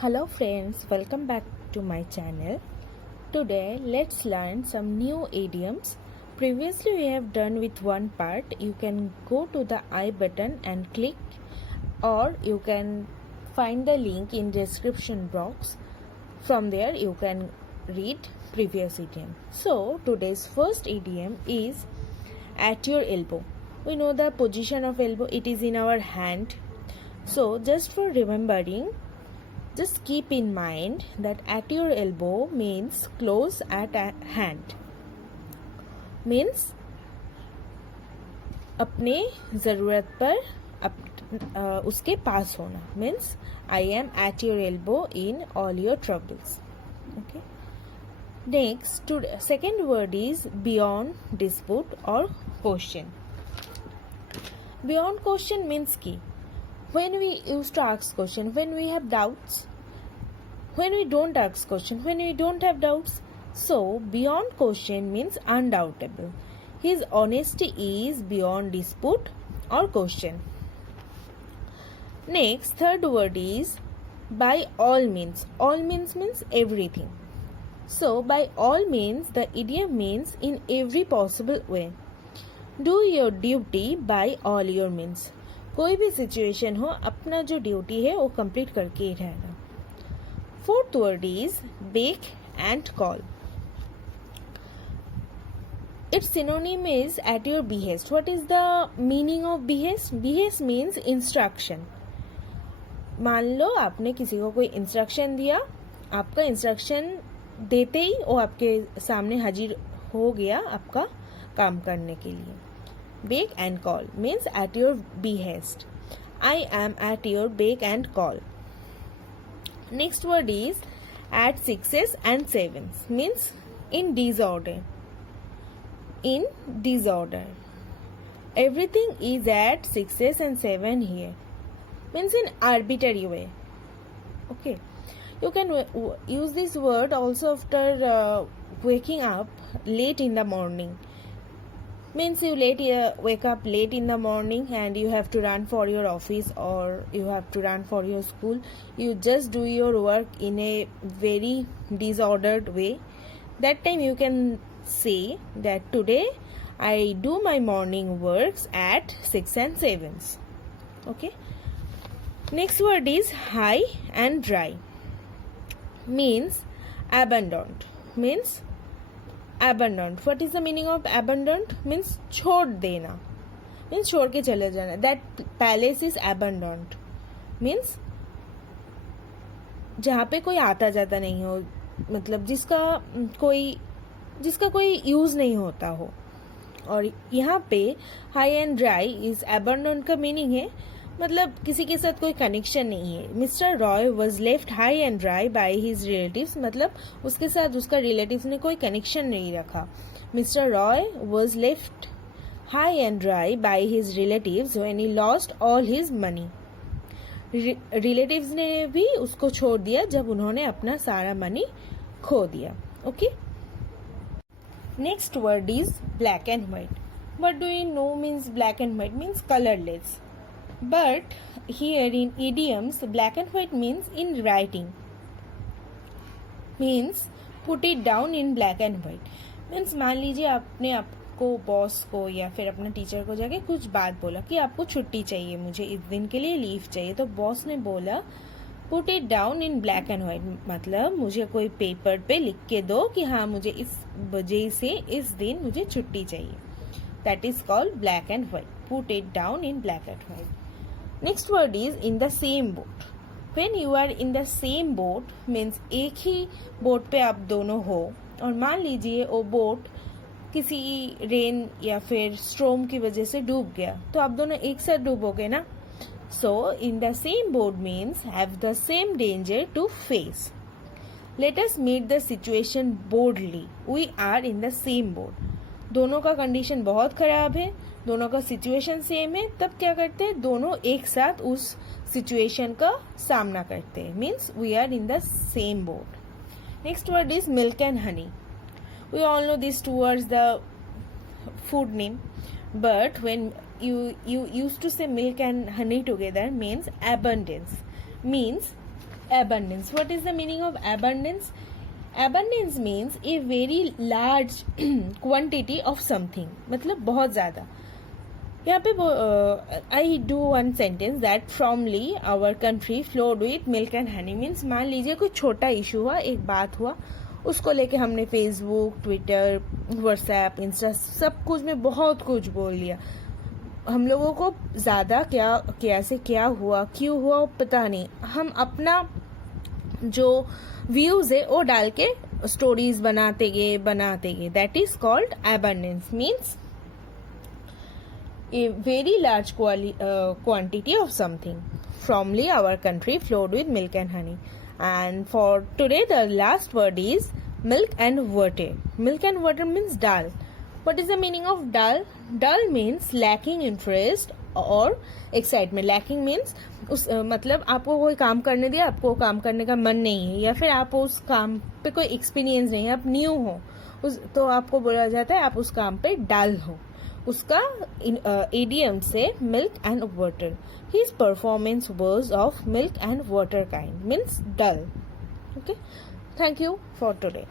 Hello friends, welcome back to my channel. Today let's learn some new idioms. Previously we have done with one part. You can go to the I button and click, or you can find the link in description box. From there you can read previous idiom. So today's first idiom is at your elbow. We know the position of elbow, it is in our hand. So just for remembering, just keep in mind that at your elbow means close at hand, means अपने ज़रूरत पर उसके पास होना, means I am at your elbow in all your troubles. Okay. Next, second word is beyond dispute or question. Beyond question means ki when we used to ask question, when we have doubts, when we don't ask question, when we don't have doubts. So beyond question means undoubtable. His honesty is beyond dispute or question. Next, third word is by all means. All means everything. So by all means, the idiom means in every possible way. Do your duty by all your means. कोई भी सिचुएशन हो, अपना जो ड्यूटी है वो कंप्लीट करके ही रहना. Fourth word is beck and call. Its synonym is at your behest. What is the meaning of behest? Behest means instruction. मान लो आपने किसी को कोई इंस्ट्रक्शन दिया, आपका इंस्ट्रक्शन देते ही वो आपके सामने हाजिर हो गया आपका काम करने के लिए. Bake and call means at your behest. I am at your beck and call. Next word is at sixes and sevens means in disorder. In disorder. Everything is at sixes and seven here. Means in arbitrary way. Okay. You can use this word also after waking up late in the morning. Means you wake up late in the morning and you have to run for your office or you have to run for your school. You just do your work in a very disordered way. That time you can say that today I do my morning works at 6 and 7s. Okay. Next word is high and dry. Means abandoned. Means abandoned. What is the meaning of abandoned? Means छोड़ देना, means छोड़ के चले जाना. That palace is abandoned. Means जहाँ पे कोई आता जाता नहीं हो, मतलब जिसका कोई यूज नहीं होता हो. और यहाँ पे high and dry is abandoned का मीनिंग है मतलब किसी के साथ कोई कनेक्शन नहीं है. मिस्टर Roy was left high and dry by his relatives, मतलब उसके साथ उसका रिलेटिव्स ने कोई कनेक्शन नहीं रखा. मिस्टर Roy was left high and dry by his relatives when he lost all his money. Relatives ने भी उसको छोड़ दिया जब उन्होंने अपना सारा मनी खो दिया. Okay. Next word is black and white. What do you know means black and white? Means colourless. But here in idioms, black and white means in writing. Means put it down in black and white. Means मान लीजिए आपने आपको बॉस को या फिर अपने टीचर को जाके कुछ बात बोला कि आपको छुट्टी चाहिए, मुझे इस दिन के लिए लीव चाहिए. तो बॉस ने बोला put it down in black and white, मतलब मुझे कोई पेपर पे लिख के दो कि हाँ मुझे इस वजह से इस दिन मुझे छुट्टी चाहिए. That is called black and white. Put it down in black and white. Next word is in the same boat. When you are in the same boat means एक ही बोट पे आप दोनों हो और मान लीजिए वो बोट किसी रेन या फिर स्ट्रोम की वजह से डूब गया, तो आप दोनों एक साथ डूबोगे ना. So in the same boat means have the same danger to face. Let us meet the situation boldly. We are in the same boat. दोनों का कंडीशन बहुत खराब है, दोनों का सिचुएशन सेम है, तब क्या करते हैं दोनों एक साथ उस सिचुएशन का सामना करते हैं. Means we are in the same boat. Next word is milk and honey. We all know this two words the food name, but when you used to say milk and honey together means abundance. Means abundance. What is the meaning of abundance? Abundance means a very large quantity of something, मतलब बहुत ज़्यादा. यहाँ पे I do one sentence that formerly our country flowed with milk and honey. Means मान लीजिए कोई छोटा इशू हुआ, एक बात हुआ, उसको लेके हमने फेसबुक, ट्विटर, व्हाट्सएप, इंस्टा सब कुछ में बहुत कुछ बोल दिया. हम लोगों को ज़्यादा क्या हुआ, क्यों हुआ पता नहीं. हम अपना जो व्यूज है वो डाल के स्टोरीज बनाते गए. That is called abundance. Means a very large quantity of something. Formerly our country flowed with milk and honey. And for today the last word is milk and water. Milk and water means dull. What is the meaning of dull? Dull means lacking interest or excitement. Lacking means मतलब आपको कोई काम करने दिया, आपको काम करने का मन नहीं है, या फिर आप उस काम पे कोई एक्सपीरियंस नहीं है, आप न्यू हो, तो आपको बोला जाता है आप उस काम पे डल हो. उसका इडियम से milk and water. His performance was of milk and water kind, means dull. Okay, thank you for today.